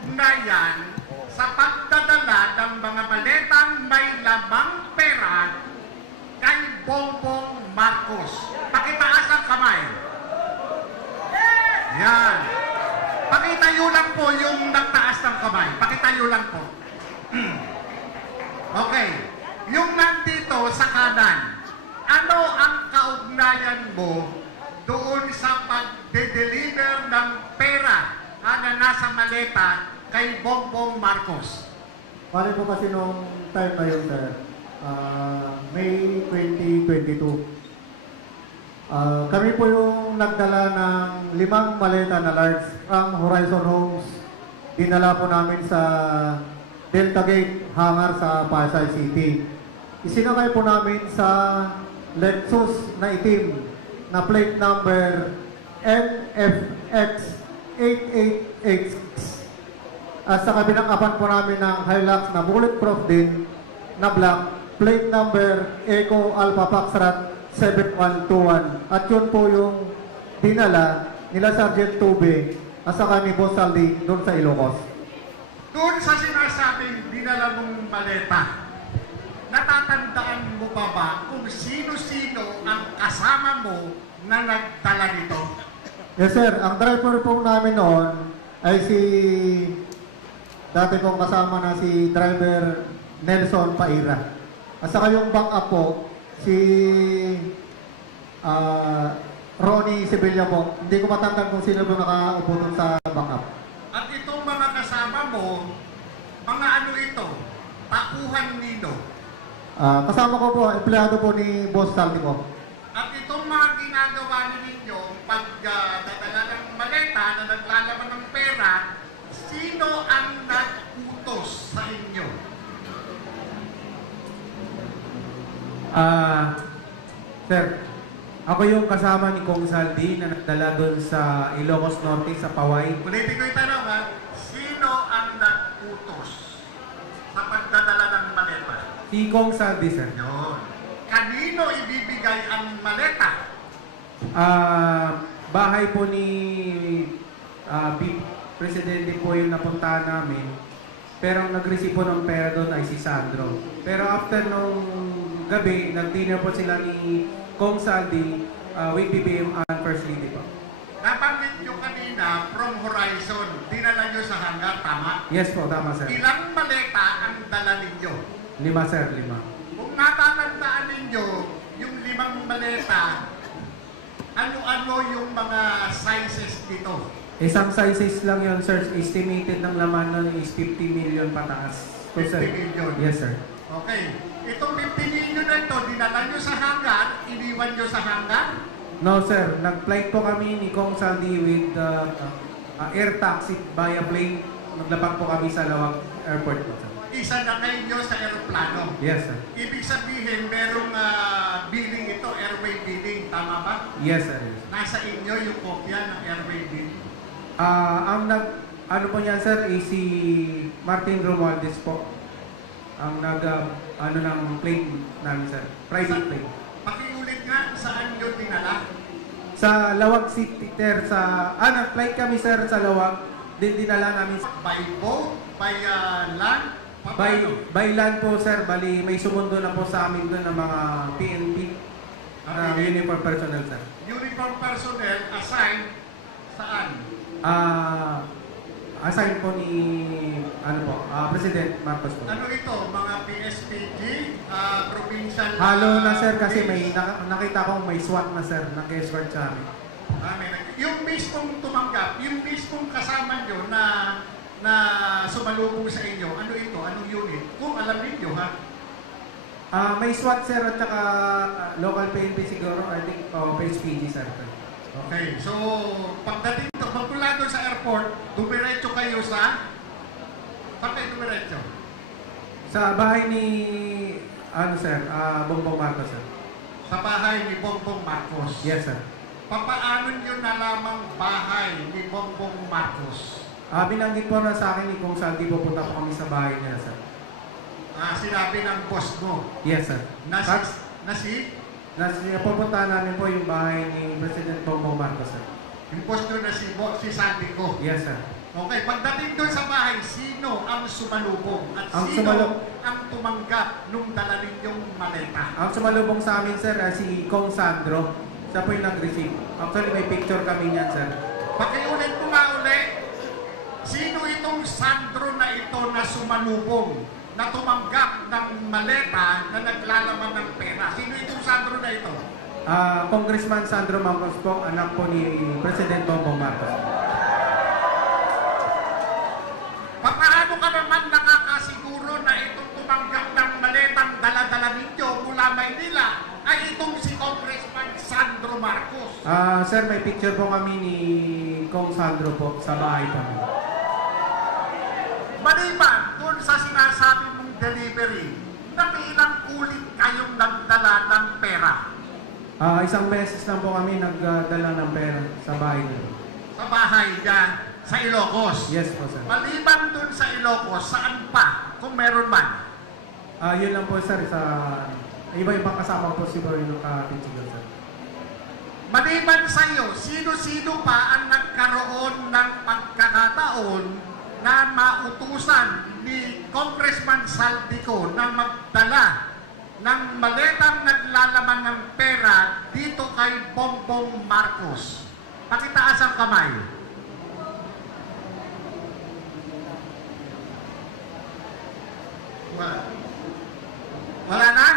ugnayan sa pagdadala ng mga maletang may lamang pera kay Bongbong Marcos? Pakitaas ang kamay. Yan. Pakitayo lang po yung nagtaas ng kamay. Pakitayo lang po. Okay. Yung nandito sa kanan, ano ang kaugnayan mo doon sa pagde-deliver ng pera na nasa maleta kay Bongbong Marcos? Bale po kasi nung time na yun, sir, May 2022, kami po yung nagdala ng 5 maleta na large from Horizon Homes. Dinala po namin sa Delta Gate hangar sa Pasay City. Isinakay po namin sa Lexus na itim na plate number NFX 888X. At sa kabinakapan po namin ng Hilux na bulletproof din na black, plate number Eco Alpha Foxtrot 7121. At yun po yung dinala nila Sergeant Tube at saka ni Boss Saldi doon sa Ilocos. Doon sa sinasabing dinala mong maleta, natatandaan mo pa ba kung sino-sino ang kasama mo na nagdala nito? Yes sir, ang driver po namin noon ay dati kong kasama na si driver Nelson Paira. At saka yung backup po, si Ronnie Sevilla po. Hindi ko matandaan kung sino po nakaupo dun sa backup. At itong mga kasama mo, mga ano ito? Takuhan nino. Kasama ko po, empleyado po ni Boss Saldi po. At itong mga ginagawa ninyo, pagdadala ng maleta na naglalaman ng pera, sino ang nag-utos sa inyo? Sir, ako yung kasama ni Kong Saldi na nagdala doon sa Ilocos Norte, sa Paway. Ulitin ko yung tanong ha, sino ang nag-utos sa pagdadala ng maleta? Si Kong Saldi, sir. Yun. Kanino ibibigay ang maleta? Bahay po ni Presidente po yung napuntahan namin. Pero ang nag-receive po ng pera doon ay si Sandro. Pero after nung gabi, nag-dinner po sila ni Kong Saldi with BBM and First Lady po. Nabanggit nyo kanina from Horizon, dinala nyo sa hangar, tama? Yes po, tama sir. Ilang maleta ang dala ninyo? 5 sir, 5. Kung natatandaan ninyo, yung 5 maleta, ano-ano yung mga sizes dito? Isang sizes lang yun, sir. Estimated ng laman nun is 50 million pataas. 50 million? Yes, sir. Okay. Itong 50 million na ito, dinala nyo sa hangar, iniwan nyo sa hangar? No, sir. Nag-flight po kami ni Kong Saldi with air taxi via plane. Naglapag po kami sa Lawag Airport po, sir. Isa na kayo sa aeroplano. Yes, sir. Ibig sabihin, merong billing ito, airway billing. Tama ba? Yes, sir. Nasa inyo yung kopya ng airway billing. Ano po niyan, sir, is si Martin Romualdez po. Ang ng plane namin, sir. Private plane. Pakiulit nga, saan nyo dinala? Sa Lawag City, sir. Nag-flight kami, sir, sa Lawag. Din dinala namin. By boat? By land? By land po, sir. Bali, may sumundo na po sa amin doon ng mga PNP. Uniform personnel, sir. Uniform personnel assigned saan? Assign po ni President Marcos po. Ano ito? Mga PSPG? Provincial? Halo na, sir, kasi may nakita kong may SWAT na, sir, nag-escort sa amin. Yung mismong tumanggap, yung mismong kasama nyo na sumalubong sa inyo, ano ito? Anong unit? Kung alam ninyo, ha? May SWAT, sir, at saka local PNP siguro, I think, PSPG, sir. Okay, so pagdating ito, magmula doon sa airport, dumiretso kayo sa? Saan kayo dumiretso? Sa bahay ni, sir, Bongbong Marcos, sir. Sa bahay ni Bongbong Marcos? Yes, sir. Paano nyo nalamang bahay ni Bongbong Marcos? Binanggit po na sa akin ni Kong Saldi, pupunta po kami sa bahay niya, sir. Sinabi ng boss mo? Yes, sir. Pupuntahan namin po yung bahay ni President Bongbong Marcos, sir. Yung boss nyo na si Sandy ko? Yes, sir. Okay, pagdating doon sa bahay, sino ang sumalubong? At Ang sino sumalub- ang tumanggap nung dala ninyong maleta? Ang sumalubong sa amin, sir, si Kong Sandro. Siya po yung nag-receive. Actually, may picture kami niyan, sir. Pakiulit mo nga uli, sino itong Sandro na ito na sumalubong, na tumanggap ng maleta na naglalaman ng pera? Sino itong Sandro na ito? Congressman Sandro Marcos po, anak po ni President Bongbong Marcos. Paano ka naman nakakasiguro na itong tumanggap ng maletang dala-dala ninyo mula Maynila ay itong si Congressman Sandro Marcos? Sir, may picture po kami ni Kong Sandro po sa bahay po. Maliban kung sa sinasabi mong delivery, ilang ulit kayong nagdala ng pera Isang beses lang po kami nagdala ng pera sa bahay nila. sa bahay niya sa Ilocos. Yes po, sir. Maliban dun sa Ilocos, saan pa kung meron man? Yun lang po, sir, sa iba-ibang kasama po siguro yung kapitsigil, sir. Maliban sa iyo, sino-sino pa ang nagkaroon ng pagkakataon na mautusan ni Congressman Saldico na magdala ng maletang naglalaman ng pera dito kay Bongbong Marcos? Pakitaas ang kamay. Wala. Wala na?